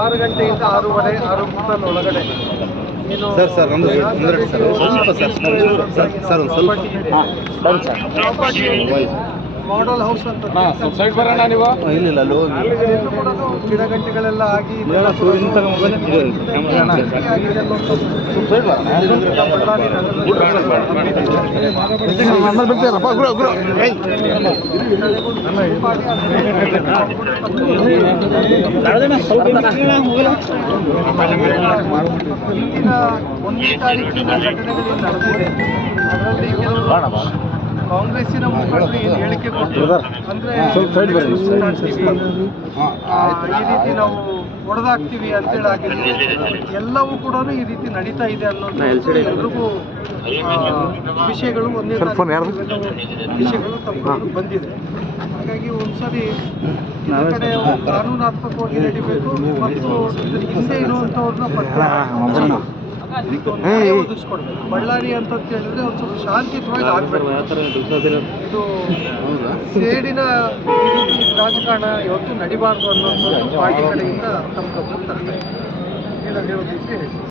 ಆರು ಗಂಟೆಯಿಂದ 6:30 6:30 ಒಳಗಡೆ ಮಾಡಲ್ ಹೌಸ್ ಅಂತ ಗಿಡಗಂಟೆಗಳೆಲ್ಲ ಆಗಿ ಹಿಂದಿನ 1ನೇ ತಾರೀಕಿನ ಘಟನೆಗಳು ನಡೆದಿದೆ. ಅದರಲ್ಲಿ ಕಾಂಗ್ರೆಸ್ಸಿನ ಮುಖಂಡರು ಏನು ಹೇಳಿಕೆ ಕೊಟ್ಟರು ಅಂದರೆ ಈ ರೀತಿ ನಾವು ಹೊಡೆದಾಕ್ತೀವಿ ಅಂತೇಳಿ ಆಗಿದೆ. ಎಲ್ಲವೂ ಕೂಡ ಈ ರೀತಿ ನಡೀತಾ ಇದೆ ಅನ್ನೋದು ಎಲ್ರಿಗೂ ವಿಷಯಗಳು ಒಂದೇ ವಿಷಯಗಳು ತಮ್ಮ ಬಂದಿದೆ. ಹಾಗಾಗಿ ಒಂದ್ಸರಿ ಕಡೆ ಕಾನೂನಾತ್ಮಕವಾಗಿ ನಡಿಬೇಕು ಮತ್ತು ಹಿಂದೆ ಇರುವಂಥವ್ರನ್ನ ಪತ್ತೆ ಒದಗಿಸ್ಕೊಡ್ಬೇಕು. ಬಳ್ಳಾರಿ ಅಂತ ಹೇಳಿದ್ರೆ ಒಂದು ಸ್ವಲ್ಪ ಶಾಂತಿಯುತವಾಗಿ ಆಗ್ಬೇಕು. ಇದು ಸೇಡಿನ ರಾಜಕಾರಣ ಯಾವತ್ತೂ ನಡಿಬಾರ್ದು ಅನ್ನೋದು ಪಾರ್ಟಿ ಕಡೆಯಿಂದ ತಮ್ಮ ಗಮನಕ್ಕೆ ತರ್ತಾ ಇದೆ.